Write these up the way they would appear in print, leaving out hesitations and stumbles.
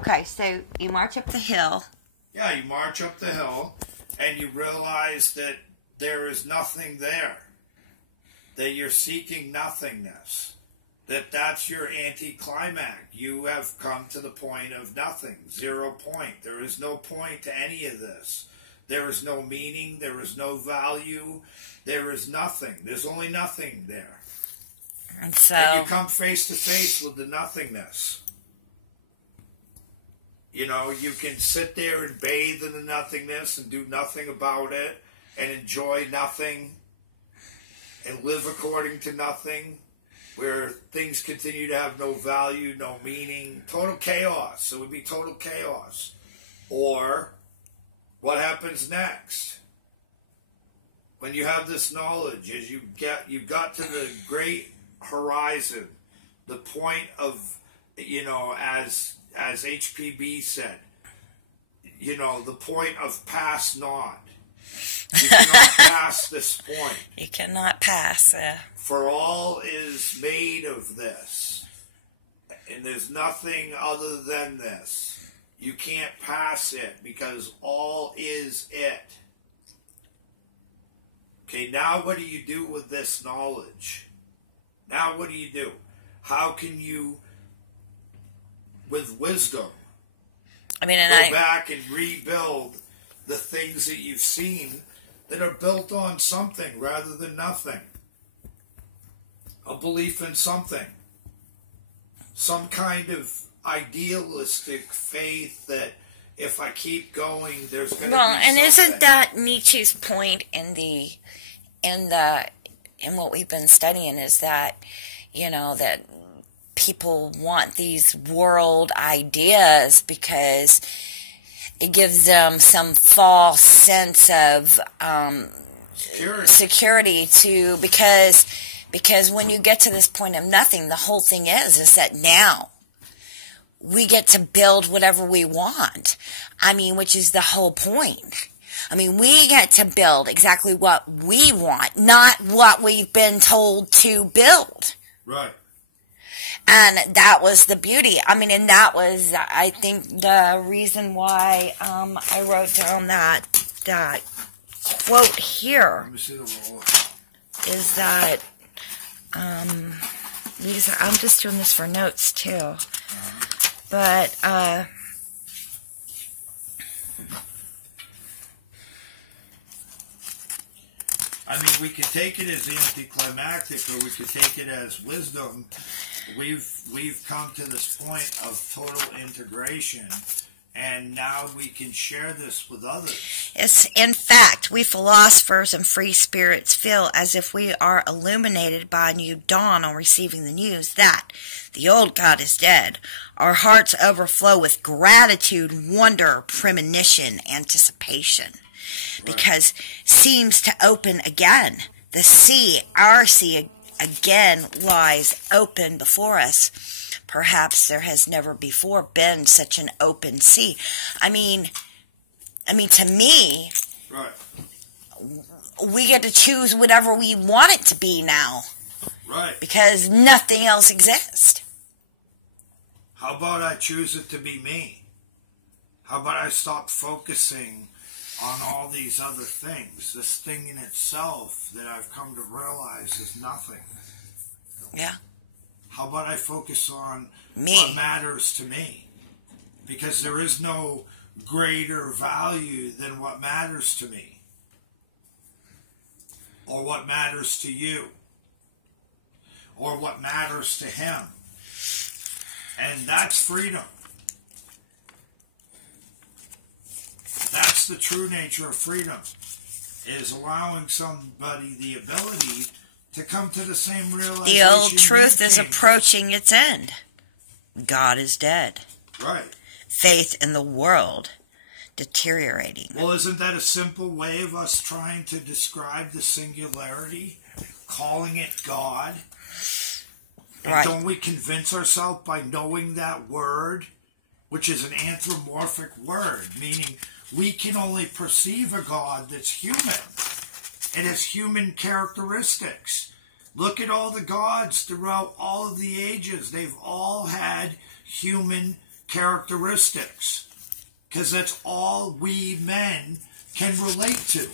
Okay, so you march up the hill. Yeah, you march up the hill and you realize that there is nothing there. That you're seeking nothingness. That's your anticlimax. You have come to the point of nothing. 0 point. There is no point to any of this. There is no meaning. There is no value. There is nothing. There's only nothing there. And so... And you come face to face with the nothingness. You know, you can sit there and bathe in the nothingness and do nothing about it and enjoy nothing and live according to nothing, where things continue to have no value, no meaning, total chaos. It would be total chaos. Or what happens next? When you have this knowledge, as you got to the great horizon, the point of, you know, as HPB said, you know, the point of pass not. You cannot pass this point. You cannot pass. For all is made of this. And there's nothing other than this. You can't pass it because all is it. Okay, now what do you do with this knowledge? Now what do you do? How can you, with wisdom, go back and rebuild the things that you've seen that are built on something rather than nothing? A belief in something. Some kind of idealistic faith that if I keep going, there's going to be something. And isn't that Nietzsche's point in what we've been studying, is that, you know, that people want these world ideas because it gives them some false sense of security because when you get to this point of nothing, the whole thing is that now we get to build whatever we want. I mean, which is the whole point. I mean, we get to build exactly what we want, not what we've been told to build. Right. And that was the beauty. I mean, and that was, I think, the reason why I wrote down that quote here. Let me see the roll. Is that, I'm just doing this for notes too. But, I mean, we could take it as anticlimactic, or we could take it as wisdom. We've come to this point of total integration, and now we can share this with others. Yes, in fact, we philosophers and free spirits feel as if we are illuminated by a new dawn on receiving the news that the old God is dead. Our hearts overflow with gratitude, wonder, premonition, anticipation. Because seems to open again. The sea, our sea, again lies open before us. Perhaps there has never before been such an open sea. I mean, to me, right, we get to choose whatever we want it to be now. Right. Because nothing else exists. How about I choose it to be me? How about I stop focusing on all these other things? This thing in itself that I've come to realize is nothing. Yeah. How about I focus on me, what matters to me? Because there is no greater value than what matters to me. Or what matters to you. Or what matters to him. And that's freedom. That's the true nature of freedom, is allowing somebody the ability to come to the same realization. The old truth is approaching its end. God is dead. Right. Faith in the world deteriorating. Well, isn't that a simple way of us trying to describe the singularity? Calling it God? And right. Don't we convince ourselves by knowing that word, which is an anthropomorphic word, meaning we can only perceive a God that's human. It has human characteristics. Look at all the gods throughout all of the ages. They've all had human characteristics. Because that's all we men can relate to.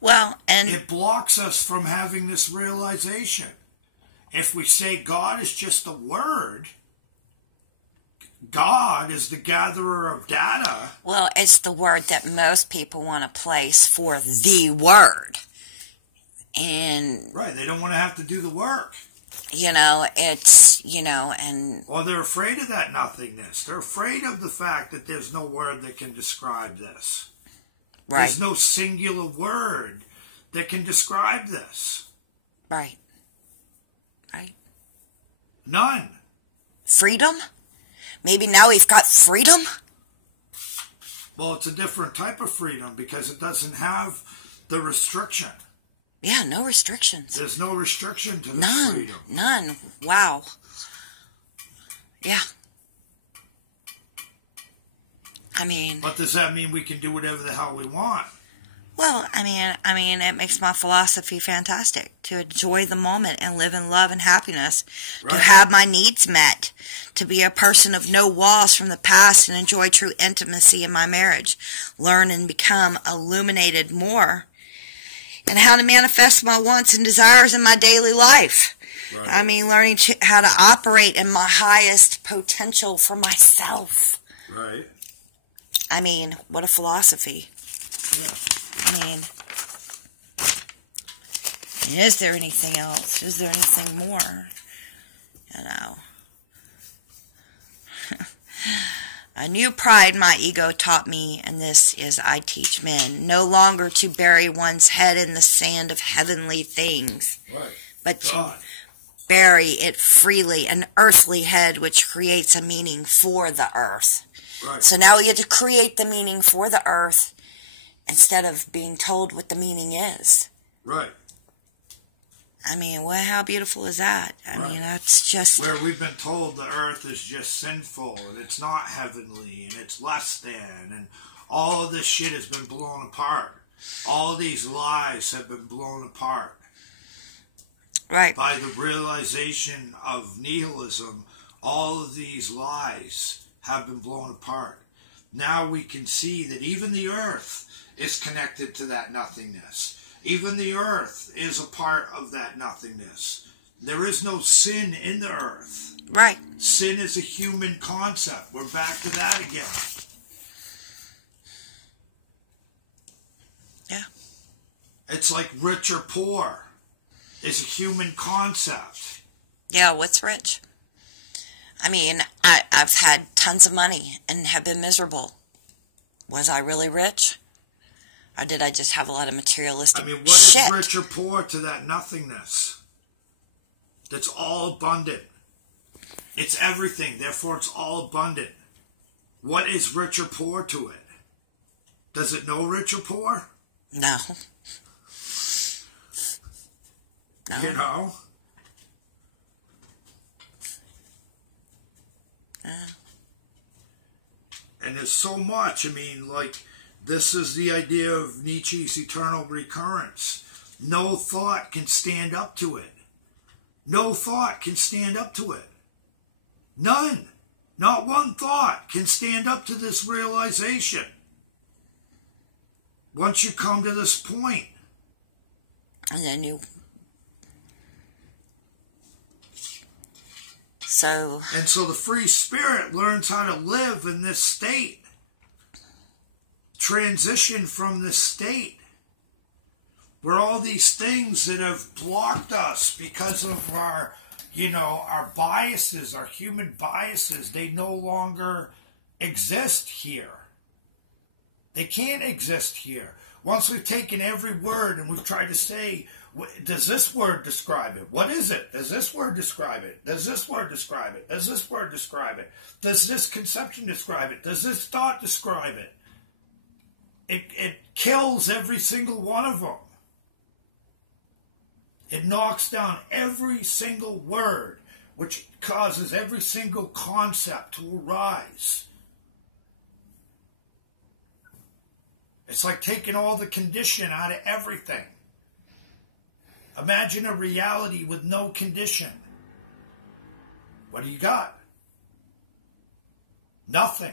Well, and it blocks us from having this realization. If we say God is just a word, God is the gatherer of data. Well, it's the word that most people want to place for the word. And right, they don't want to have to do the work. It's, and... Well, they're afraid of that nothingness. They're afraid of the fact that there's no word that can describe this. Right. There's no singular word that can describe this. Right. Right. None. Freedom? Maybe now we've got freedom? Well, it's a different type of freedom because it doesn't have the restriction. Yeah, no restrictions. There's no restriction to this freedom. None. Wow. Yeah. But does that mean we can do whatever the hell we want? Well, I mean, it makes my philosophy fantastic. To enjoy the moment and live in love and happiness. Right. To have my needs met. To be a person of no walls from the past and enjoy true intimacy in my marriage. Learn and become illuminated more. And how to manifest my wants and desires in my daily life. Right. Learning how to operate in my highest potential for myself. Right. What a philosophy. Yeah. Is there anything else? Is there anything more? A new pride my ego taught me, and this is I teach men, no longer to bury one's head in the sand of heavenly things, right. But to bury it freely, an earthly head which creates a meaning for the earth. Right. So now we get to create the meaning for the earth instead of being told what the meaning is. Right. How beautiful is that? That's just... Where we've been told the earth is just sinful, and it's not heavenly, and it's less than, and all of this shit has been blown apart. All these lies have been blown apart. Right. By the realization of nihilism, all of these lies have been blown apart. Now we can see that even the earth is connected to that nothingness. Even the earth is a part of that nothingness. There is no sin in the earth. Right. Sin is a human concept. We're back to that again. Yeah. It's like rich or poor. It's a human concept. Yeah, what's rich? I've had tons of money and have been miserable. Was I really rich? Or did I just have a lot of materialistic what shit? is rich or poor to that nothingness? That's all abundant. It's everything, therefore it's all abundant. What is rich or poor to it? Does it know rich or poor? No. No. And there's so much. This is the idea of Nietzsche's eternal recurrence. No thought can stand up to it. No thought can stand up to it. None. Not one thought can stand up to this realization. Once you come to this point. And then you... So the free spirit learns how to live in this state. Transition from this state. Where all these things that have blocked us because of our biases, our human biases, they no longer exist here. They can't exist here. Once we've taken every word and we've tried to say, does this word describe it? What is it? Does this word describe it? Does this word describe it? Does this word describe it? Does this conception describe it? Does this thought describe it? It kills every single one of them. It knocks down every single word, which causes every single concept to arise. It's like taking all the condition out of everything. Imagine a reality with no condition. What do you got? Nothing.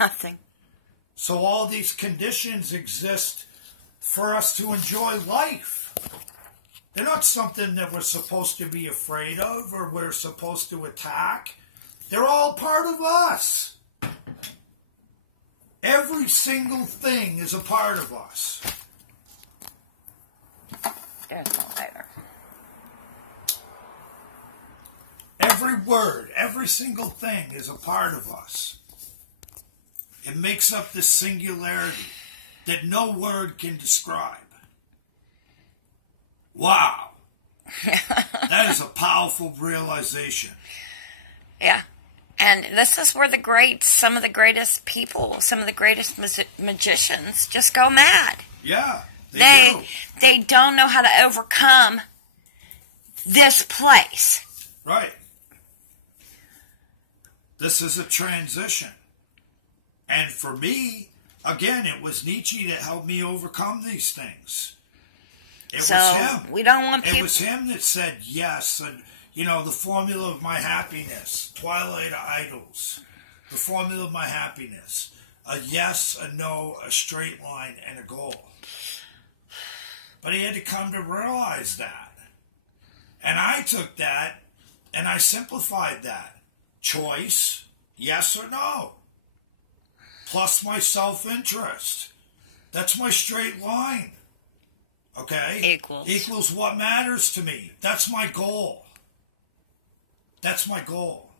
Nothing. So all these conditions exist for us to enjoy life. They're not something that we're supposed to be afraid of or we're supposed to attack. They're all part of us. Every single thing is a part of us. There's no later. Every word, every single thing is a part of us. It makes up this singularity that no word can describe. Wow. That is a powerful realization. Yeah. And this is where some of the greatest people, some of the greatest magicians just go mad. Yeah, they do. They don't know how to overcome this place. Right. This is a transition. And for me, again, it was Nietzsche that helped me overcome these things. It was him. We don't want people... It was him that said yes, and, the formula of my happiness, Twilight of Idols, the formula of my happiness, a yes, a no, a straight line, and a goal. But he had to come to realize that. And I took that, and I simplified that. Choice, yes or no. Plus my self-interest. That's my straight line. Okay? Equals what matters to me. That's my goal. That's my goal.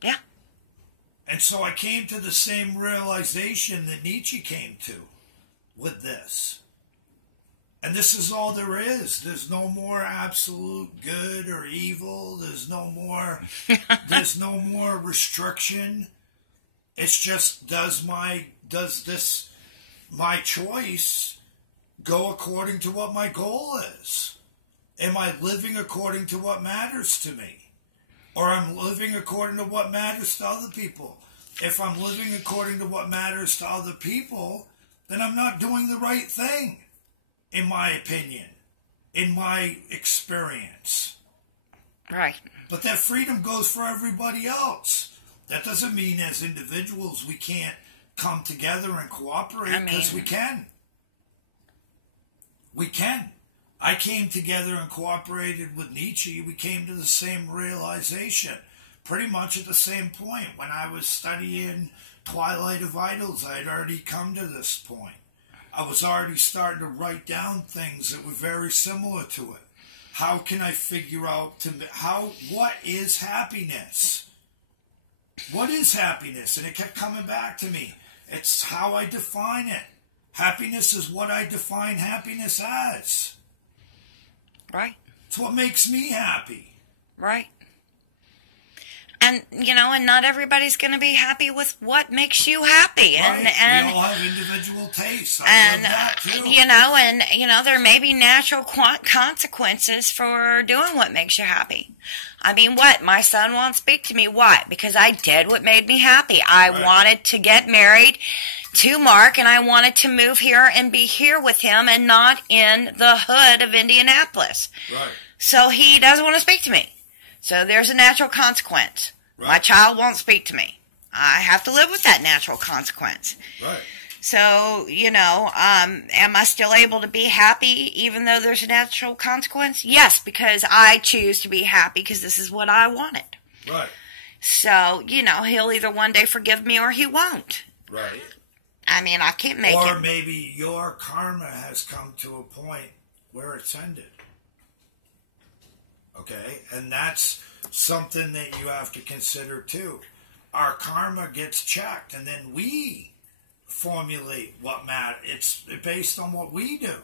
Yeah. And so I came to the same realization that Nietzsche came to with this. And this is all there is. There's no more absolute good or evil. There's no more restriction. It's just does my choice go according to what my goal is? Am I living according to what matters to me? Or I'm living according to what matters to other people? If I'm living according to what matters to other people, then I'm not doing the right thing, in my opinion, in my experience. Right. But that freedom goes for everybody else. That doesn't mean as individuals we can't come together and cooperate, because we can. We can. I came together and cooperated with Nietzsche. We came to the same realization, pretty much at the same point. When I was studying Twilight of Idols, I had already come to this point. I was already starting to write down things that were very similar to it. How can I figure out what is happiness? What is happiness? And it kept coming back to me. It's how I define it. Happiness is what I define happiness as. Right. It's what makes me happy. Right. And, and not everybody's going to be happy with what makes you happy. Right. And we all have individual tastes. I love that too. There may be natural consequences for doing what makes you happy. I mean, what? My son won't speak to me. What? Because I did what made me happy. I wanted to get married to Mark, and I wanted to move here and be here with him and not in the hood of Indianapolis. Right. So he doesn't want to speak to me. So there's a natural consequence. Right. My child won't speak to me. I have to live with that natural consequence. Right. So, am I still able to be happy even though there's a natural consequence? Yes, because I choose to be happy because this is what I wanted. Right. So, he'll either one day forgive me or he won't. Right. I mean, I can't make it. Or maybe your karma has come to a point where it's ended. Okay? And that's something that you have to consider too. Our karma gets checked, and then we formulate what matters. It's based on what we do.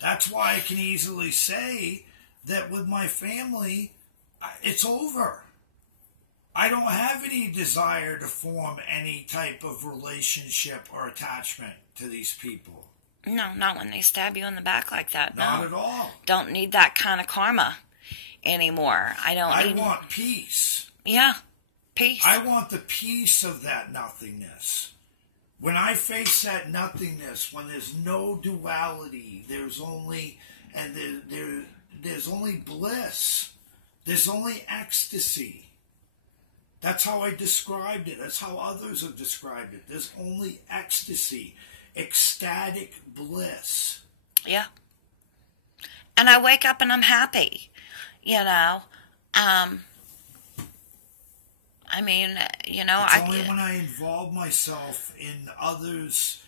That's why I can easily say that with my family, it's over. I don't have any desire to form any type of relationship or attachment to these people. No, not when they stab you in the back like that. Not at all. Don't need that kind of karma anymore. I want peace. Yeah, peace. I want the peace of that nothingness. When I face that nothingness, when there's no duality, there's only bliss. There's only ecstasy. That's how I described it. That's how others have described it. There's only ecstasy, ecstatic bliss. Yeah. And I wake up and I'm happy, you know. I mean, you know, it's only when I involve myself in others,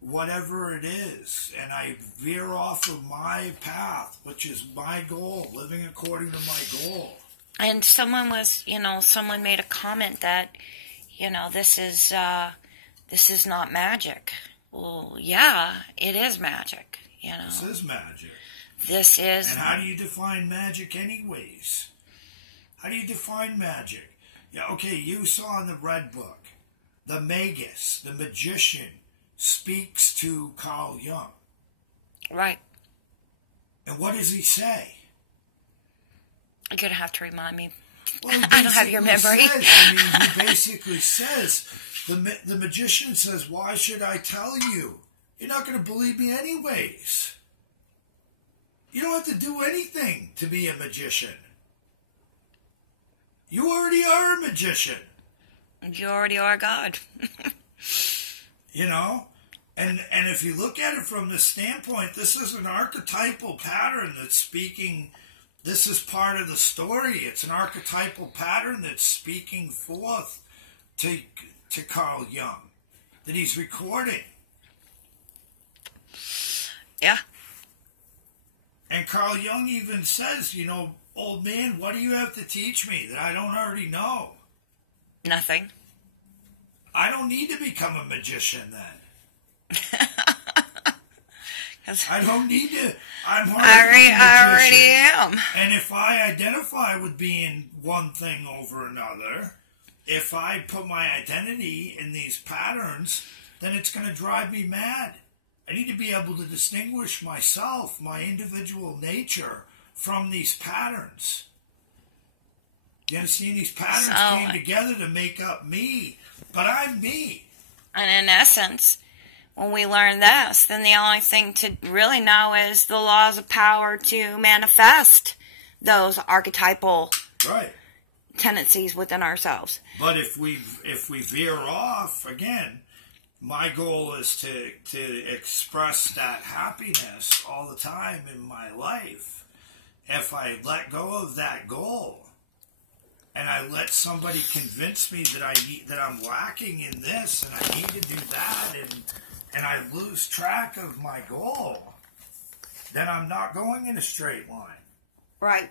whatever it is, and I veer off of my path, which is my goal, living according to my goal. And someone was, you know, someone made a comment that, you know, this is not magic. Well, yeah, it is magic, you know. This is magic. This is... And how do you define magic anyways? How do you define magic? Yeah, okay, you saw in the Red Book, the Magus, the magician, speaks to Carl Jung. Right. And what does he say? You're going to have to remind me. Well, I don't have your memory. He basically says, the magician says, why should I tell you? You're not going to believe me anyways. You don't have to do anything to be a magician. You already are a magician. You already are God. You know? And if you look at it from this standpoint, this is an archetypal pattern that's speaking. This is part of the story. It's an archetypal pattern that's speaking forth to Carl Jung, that he's recording. Yeah. And Carl Jung even says, you know, old man, what do you have to teach me that I don't already know? Nothing. I don't need to become a magician then. I don't need to. I already am. And if I identify with being one thing over another, if I put my identity in these patterns, then it's going to drive me mad. I need to be able to distinguish myself, my individual nature, from these patterns. You understand? These patterns came together to make up me, but I'm me. And in essence, when we learn this, then the only thing to really know is the laws of power to manifest those archetypal tendencies within ourselves. But if we veer off, again, my goal is to express that happiness all the time in my life. If I let go of that goal, and I let somebody convince me that I'm lacking in this, and I need to do that, and I lose track of my goal, then I'm not going in a straight line. Right.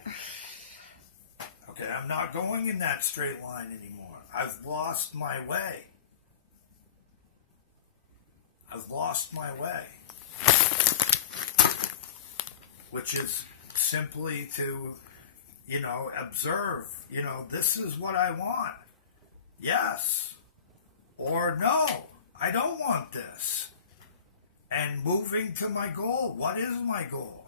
Okay, I'm not going in that straight line anymore. I've lost my way. I've lost my way. Which is simply to, you know, observe, you know, this is what I want. Yes. Or no, I don't want this. And moving to my goal. What is my goal?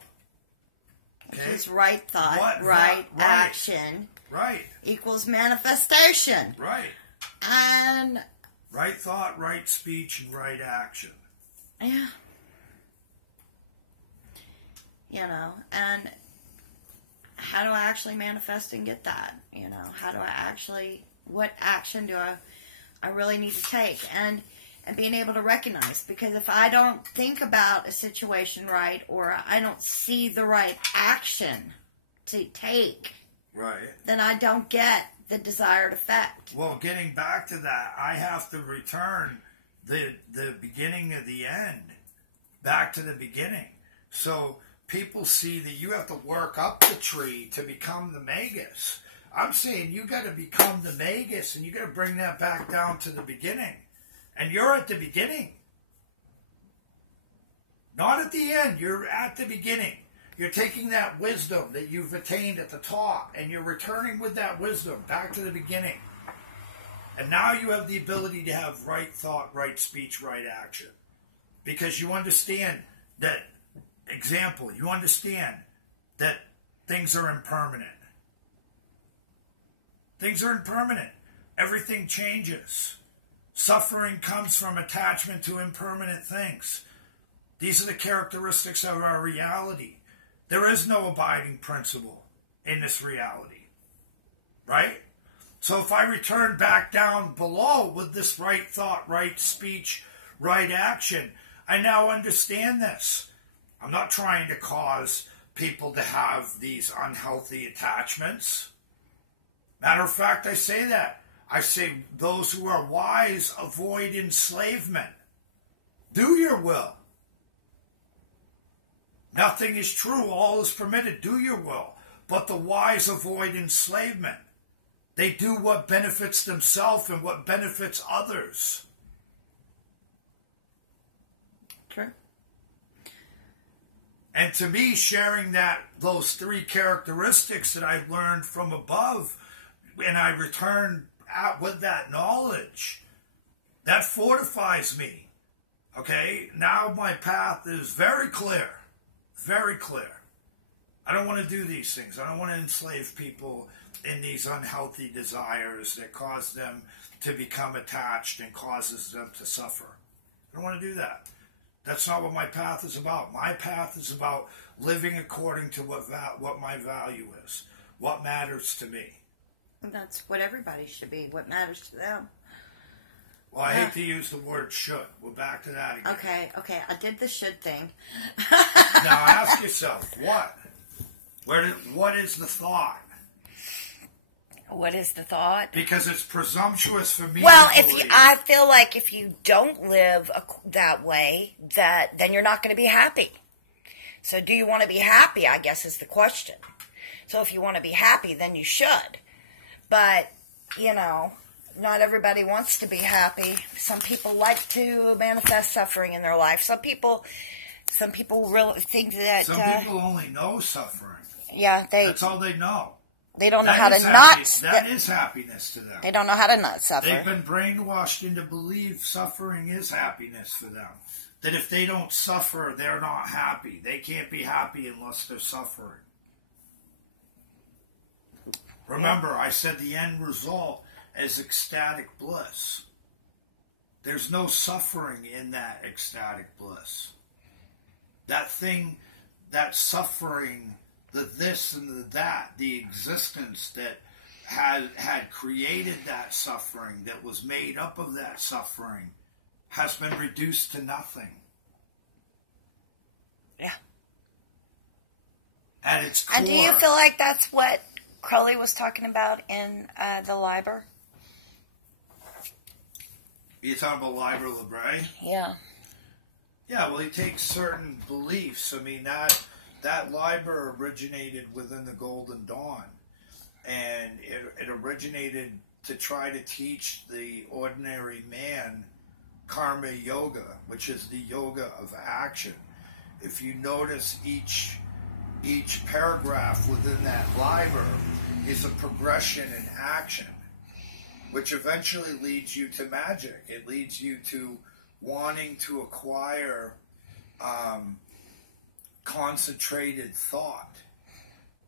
Okay. Which is right thought, right action. Right. Equals manifestation. Right. And right thought, right speech, and right action. Yeah. You know, and how do I actually manifest and get that? You know, how do I actually, what action do I really need to take? And being able to recognize, because if I don't think about a situation right, or I don't see the right action to take, then I don't get the desired effect. Well, getting back to that, I have to return the beginning of the end back to the beginning. So people see that you have to work up the tree to become the magus. I'm saying you got to become the magus, and you got to bring that back down to the beginning. And you're at the beginning. Not at the end. You're at the beginning. You're taking that wisdom that you've attained at the top, and you're returning with that wisdom back to the beginning. And now you have the ability to have right thought, right speech, right action. Because you understand that, example, you understand that things are impermanent. Things are impermanent. Everything changes. Suffering comes from attachment to impermanent things. These are the characteristics of our reality. There is no abiding principle in this reality. right? So if I return back down below with this right thought, right speech, right action, I now understand this. I'm not trying to cause people to have these unhealthy attachments. Matter of fact, I say that. I say those who are wise avoid enslavement. Do your will. Nothing is true, all is permitted. Do your will. But the wise avoid enslavement. They do what benefits themselves and what benefits others. True. And to me, sharing those three characteristics that I learned from above, and I return out with that knowledge, that fortifies me. Okay? Now my path is very clear. Very clear. I don't want to do these things. I don't want to enslave people in these unhealthy desires that cause them to become attached and causes them to suffer. I don't want to do that. That's not what my path is about. My path is about living according to what my value is, what matters to me. And that's what everybody should be, what matters to them. Well, I hate to use the word should. We're back to that again. Okay, I did the should thing. Now ask yourself, what? What is the thought? What is the thought? Because it's presumptuous for me. Well, I feel like if you don't live that way, then you're not going to be happy. So do you want to be happy, I guess is the question. So if you want to be happy, then you should. But, not everybody wants to be happy. Some people like to manifest suffering in their life. Some people really think that... Some people only know suffering. Yeah, that's all they know. They don't know how to not... That is happiness to them. They don't know how to not suffer. They've been brainwashed into believe suffering is happiness for them. That if they don't suffer, they're not happy. They can't be happy unless they're suffering. Remember, I said the end result is ecstatic bliss. There's no suffering in that ecstatic bliss. That thing, that suffering, the this and the that, the existence that had created that suffering, that was made up of that suffering, has been reduced to nothing. Yeah. At its core. And do you feel like that's what Crowley was talking about in the Liber? You're talking about Liber Libre? Yeah. Yeah, well, he takes certain beliefs. I mean, that Liber originated within the Golden Dawn. And it originated to try to teach the ordinary man karma yoga, which is the yoga of action. If you notice, each paragraph within that Liber is a progression in action, which eventually leads you to magic. It leads you to wanting to acquire concentrated thought.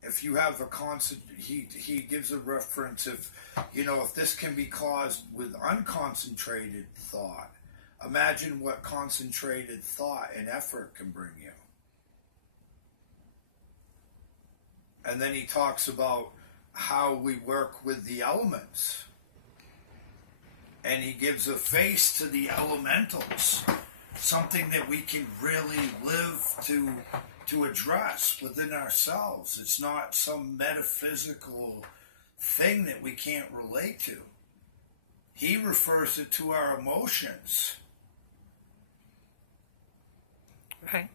If you have he gives a reference of, if this can be caused with unconcentrated thought, imagine what concentrated thought and effort can bring you. And then he talks about how we work with the elements. And he gives a face to the elementals, something that we can really live to address within ourselves. It's not some metaphysical thing that we can't relate to. He refers it to our emotions. Right.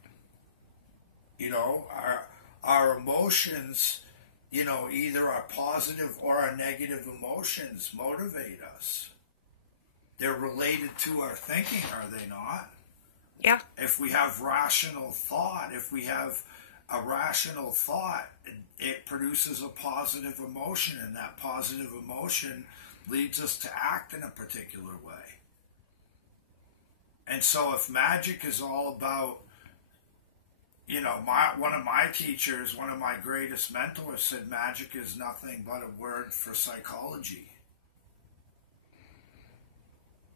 Our emotions, either our positive or our negative emotions motivate us. They're related to our thinking, are they not? Yeah. If we have rational thought, it produces a positive emotion, and that positive emotion leads us to act in a particular way. And so if magic is all about, one of my teachers, one of my greatest mentors said magic is nothing but a word for psychology.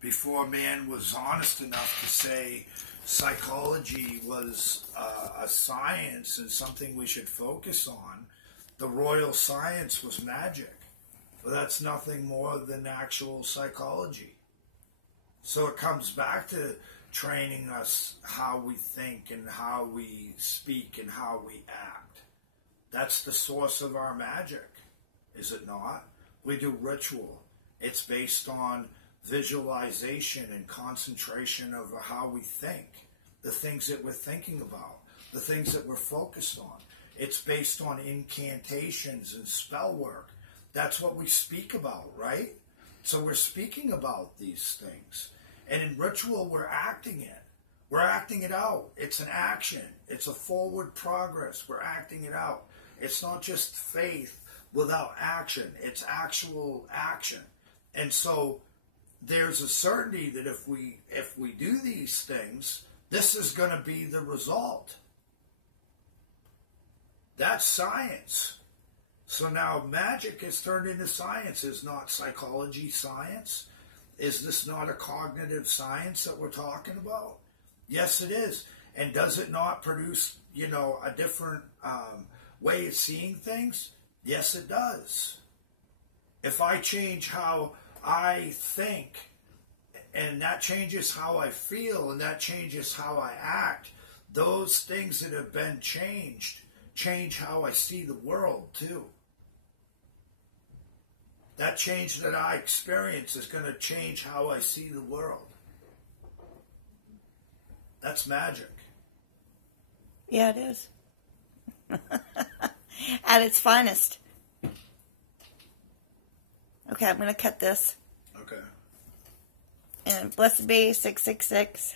Before man was honest enough to say psychology was a science and something we should focus on, the royal science was magic. Well, that's nothing more than actual psychology. So it comes back to training us how we think and how we speak and how we act. That's the source of our magic, is it not? We do ritual. It's based on visualization and concentration over how we think, the things that we're thinking about, the things that we're focused on. It's based on incantations and spell work. That's what we speak about, right? So we're speaking about these things. And in ritual, we're acting it. We're acting it out. It's an action. It's a forward progress. We're acting it out. It's not just faith without action. It's actual action. And so there's a certainty that if we do these things, this is going to be the result. That's science. So now magic is turned into science. Is not psychology science? Is this not a cognitive science that we're talking about? Yes, it is. And does it not produce, a different way of seeing things? Yes, it does. If I change how I think, and that changes how I feel, and that changes how I act, those things that have been changed change how I see the world too. That change that I experience is going to change how I see the world. That's magic. Yeah, it is. At its finest. Okay, I'm going to cut this. Okay. And blessed be 666.